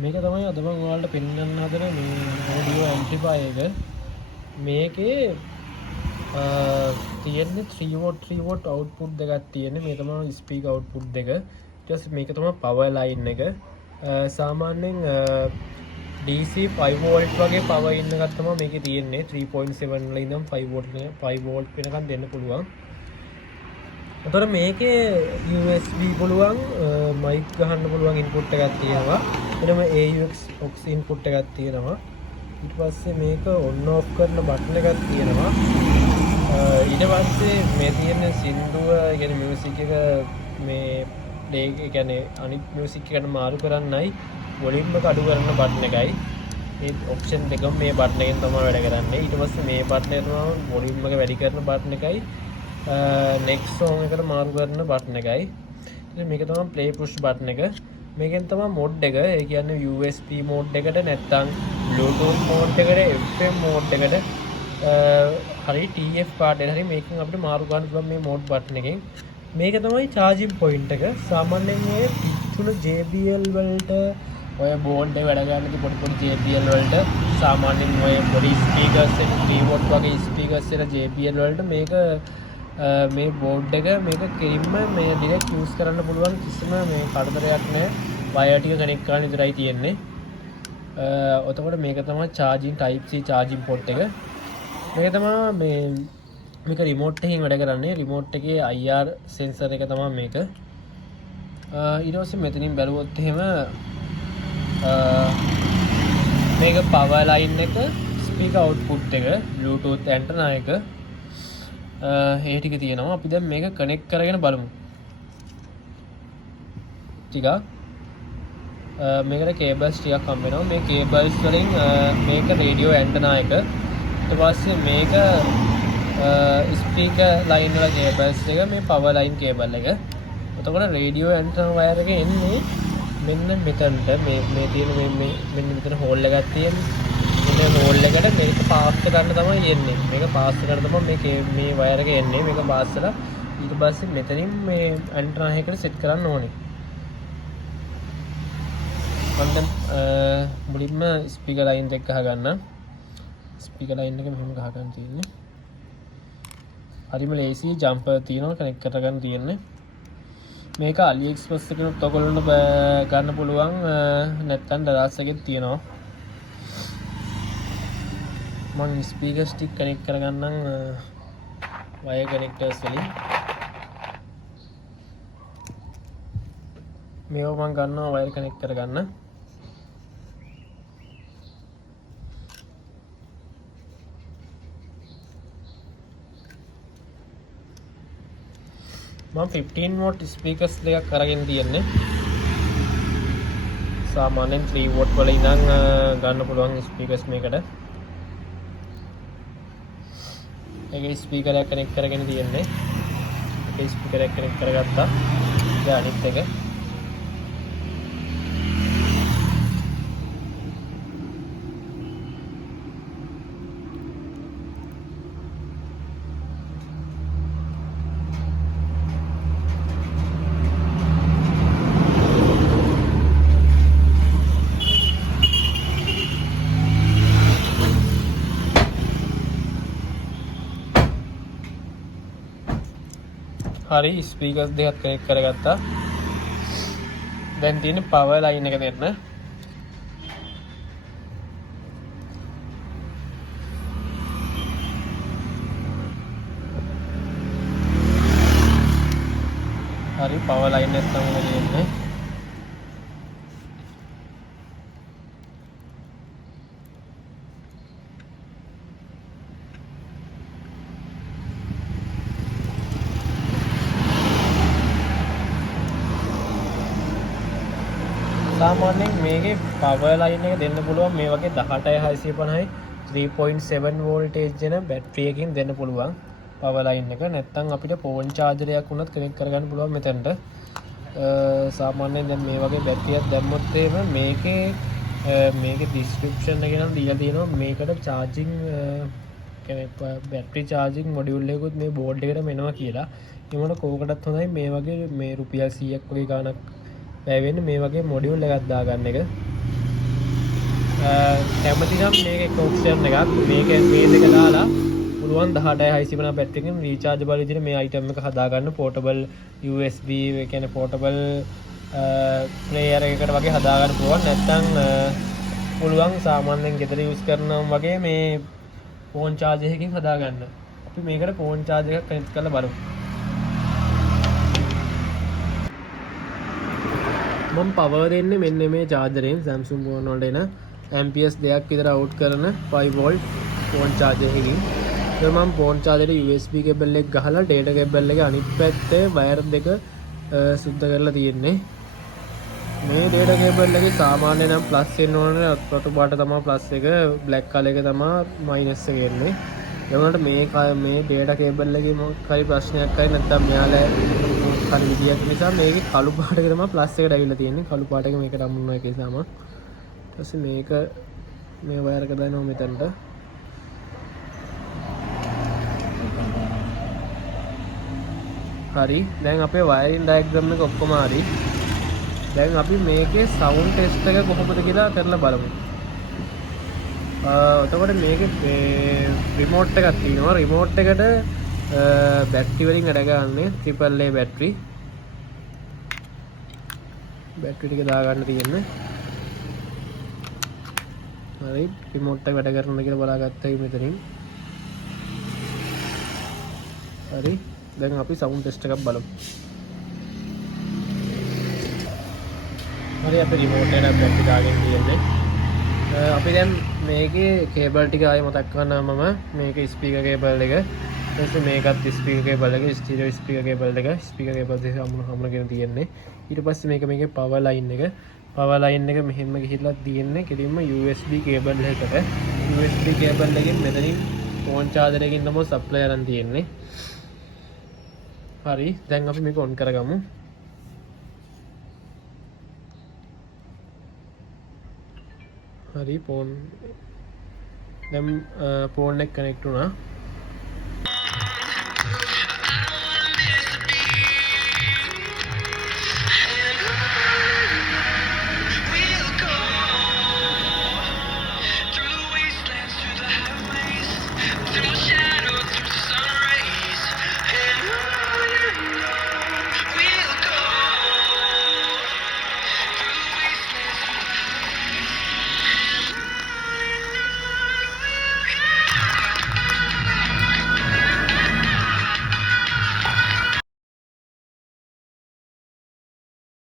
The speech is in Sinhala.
මේක තමයි අද මම ඔයාලට පෙන්වන්න හදන මේ ඔඩියෝ ඇම්ප්ලිෆයර් එක. මේකේ තියෙන්නේ 3 watt 3 watt output දෙකක් තියෙන්නේ. මේ තමයි ස්පීකර් output දෙක. ඊට පස්සේ මේක තමයි power line එක. සාමාන්‍යයෙන් DC 5 volt වගේ power in එකක් තමයි මේකේ තියෙන්නේ. 3.7 වල ඉඳන් 5 volt වෙනකන් දෙන්න පුළුවන්. එතකොට මේකේ USB පුළුවන් mic ගහන්න පුළුවන් input එකක් තියෙනවා. එතනම AUX input එකක් තියෙනවා. ඊට පස්සේ මේක on off කරන බටන් එකක් තියෙනවා. ඊට පස්සේ මේ තියෙන සින්දුව කියන්නේ මියුසික් එක මේ ප්ලේ කියන්නේ අනිත් මියුසික් එකට මාරු කරන්නයි වොලියුම් එක අඩු කරන බටන් එකයි. මේ ඔප්ෂන් දෙකම මේ බටන් එකෙන් තමයි වැඩ කරන්නේ. ඊට පස්සේ මේ බටන් එක තමයි වොලියුම් එක වැඩි කරන බටන් එකයි. next song එකට මාරු කරන බටන් එකයි. ඉතින් මේක තමයි play push බටන් එක. මේකෙන් තමයි mod එක. ඒ කියන්නේ USB mode එකට නැත්නම් Bluetooth mode එකට FM mode එකට හරි TF card එක හරි මේකෙන් අපිට මාරු කරන්න පුළුවන් මේ mode බටන් එකෙන්. මේක තමයි charging point එක. සාමාන්‍යයෙන් ඔය පිටුන JBL වලට ඔය board එක වැඩ ගන්න පොඩි පොඩි JBL වලට සාමාන්‍යයෙන් ඔය පොඩි speakers එක 3 watt වගේ speakers එක JBL වලට මේක මේ බෝඩ් එක මේක කෙලින්ම මේ ඩිරෙක්ට් යූස් කරන්න පුළුවන් කිසිම මේ කරදරයක් නැහැ. වයර් ටික කනෙක්ට් කරන්න විතරයි තියෙන්නේ. එතකොට මේක තමයි charging type C charging port එක. මේක තමයි මේක remote එකකින් වැඩ කරන්නේ. remote එකේ IR sensor එක තමයි මේක. ඊට පස්සේ මෙතනින් බැලුවොත් එහෙම මේක power line එක, speaker output එක, bluetooth antenna එක ඒ ටික තියෙනවා. අපි දැන් මේක කනෙක්ට් කරගෙන බලමු. ටිකක් මේකට කේබල්ස් ටිකක් හම්බ වෙනවා. මේ කේබල්ස් වලින් මේක රේඩියෝ ඇන්ටනා එක. ඊට පස්සේ මේක ස්පීකර් ලයින් වල කේබල්ස් එක, මේ පවර් ලයින් කේබල් එක. එතකොට රේඩියෝ ඇන්ටනා වයර් එක එන්නේ මෙන්න මෙතනට. මේ තියෙන මෙන්න මෙතන හෝල් එකක් තියෙනවා. මේ හෝල් එකට මේක පාස් කරන්න තමයි එන්නේ. මේක පාස් කරලා තමයි මේ වයර් එක එන්නේ. මේක පාස් කරලා ඊට පස්සේ මෙතනින් මේ ඇන්ටනා එකකට සෙට් කරන්න ඕනේ. මම දැන් මුලින්ම ස්පීකර් ලයින් එක ගහ ගන්න. ස්පීකර් ලයින් එක මෙහෙම ගහ ගන්න තියෙන්නේ. හරිම ලේසි ජම්පර් තියෙනවා කනෙක්ට් කරගන්න තියෙන්නේ. මේක AliExpress එකෙන් ඔයගොල්ලන්ට ගන්න පුළුවන්. නැත්නම් දරාස් එකෙත් තියෙනවා. මම ස්පීකර් ස්ටික් කනෙක්ට් කරගන්නම් වයර් කනෙක්ටර්ස් වලින්. මේව මම ගන්නවා වයර් කනෙක්ට් කරගන්න. මම 15 watt ස්පීකර්ස් දෙකක් අරගෙන තියෙන්නේ. සාමාන්‍යයෙන් 3 watt වල ඉඳන් ගන්න පුළුවන් ස්පීකර්ස් මේකට. ඒකේ ස්පීකර් එක කනෙක්ට් කරගෙන තියෙන්නේ. ඒකේ ස්පීකර් එක කනෙක්ට් කරගත්තා. දැන් අනිත් එක. හරි ස්පීකර්ස් දෙකක් කනෙක්ට් කරගත්තා. දැන් තියෙන්නේ පවර් ලයින් එක දෙන්න. හරි පවර් ලයින් එක තමයි තියෙන්නේ. සාමාන්‍යයෙන් මේකේ පවර් ලයින් එක දෙන්න පුළුවන් මේ වගේ 18650යි 3.7 වෝල්ටේජ් දෙන බැටරි එකකින් දෙන්න පුළුවන් පවර් ලයින් එක. නැත්නම් අපිට ෆෝන් චාර්ජරයක් වුණත් කනෙක්ට් කරගන්න පුළුවන් මෙතනට. සාමාන්‍යයෙන් දැන් මේ වගේ බැටරියක් දැම්මොත් එහෙම මේකේ ඩිස්ක්‍රිප්ෂන් එකේ නම් දීලා තියෙනවා මේකට චාර්ජින් කියන්නේ බැටරි චාර්ජින් මොඩියුල් එකකුත් මේ බෝඩ් එකටම එනවා කියලා. ඒ මොන කෝකටත් හොඳයි මේ වගේ මේ රුපියල් 100ක් වගේ ගාණක් වැය වෙන්නේ මේ වගේ මොඩියුල් එකක් දාගන්න එක. කැමති නම් මේක එක ඔප්ෂන් එකක් මේක මේ දෙක දාලා පුළුවන් 18 650 බැටරි එකකින් රීචාර්ජබල් විදිහට මේ අයිටම් එක හදාගන්න පෝටබල් USB ඒ කියන්නේ පෝටබල් ප්ලේයර් එකකට වගේ හදාගන්න පුළුවන් නැත්නම් පුළුවන් සාමාන්‍යයෙන් ගෙදර යූස් කරනවා වගේ මේ ෆෝන් charger එකකින් හදාගන්න. අපි මේකට ෆෝන් charger එකක් කනෙක්ට් කරලා බලමු. මම පවර් දෙන්නේ මෙන්න මේ charger එකෙන් Samsung phone වලට එන amperes 2ක් විතර අවුට් කරන 5 volt ෆෝන් charger එකකින්. ඒක මම ෆෝන් charger එකට USB cable එක ගහලා data cable එක අනිත් පැත්තේ wire දෙක සුද්ධ කරලා තියෙන්නේ. මේ data cable එකේ සාමාන්‍ය නම් plus එන්න ඕනේ රතු පාට තමයි plus එක black color එක තමයි minus එක එන්නේ. ඒ වුණාට මේ data cable එකේ මොකක් හරි ප්‍රශ්නයක් හරි නැත්නම් මෙයාලා හරි විදියක් නිසා මේකේ කළු පාට එක තමයි plus එකට ඇවිල්ලා තියෙන්නේ. කළු පාට එක මේකට අමුණනවා ඒකේ සම. ඊට පස්සේ මේක මේ wire එක දානවා මෙතනට. හරි දැන් අපේ wiring diagram එක ඔක්කොම හරි. දැන් අපි මේකේ sound test එක කොහොමද කියලා කරලා බලමු. එතකොට මේකේ remote එකක් තියෙනවා. remote එකට battery වලින් වැඩ ගන්න AAA battery. battery ටික දාගන්න තියෙන්නේ. හරි remote එක වැඩ කරනවද කියලා බලාගත්තා මෙතනින්. හරි දැන් අපි sound test එකක් බලමු. හරි අපි remote එකට battery දාගෙන තියෙන්නේ. අපි දැන් මේකේ cable ටික ආයෙ මතක් කරනවා මම මේකේ speaker cable එක ඊට මේකත් speaker cable එක stereo speaker cable එක speaker cable දෙක හමුනගෙන තියෙන්නේ. ඊට පස්සේ මේකේ power line එක මෙහෙම ගිහිල්ලා තියෙන්නේ කෙලින්ම USB cable එකකට. USB cable එකෙන් මෙතනින් phone charger එකකින් තමයි supply අරන් තියෙන්නේ. හරි දැන් අපි මේක on කරගමු. හරි phone දැන් phone එක connect වුණා.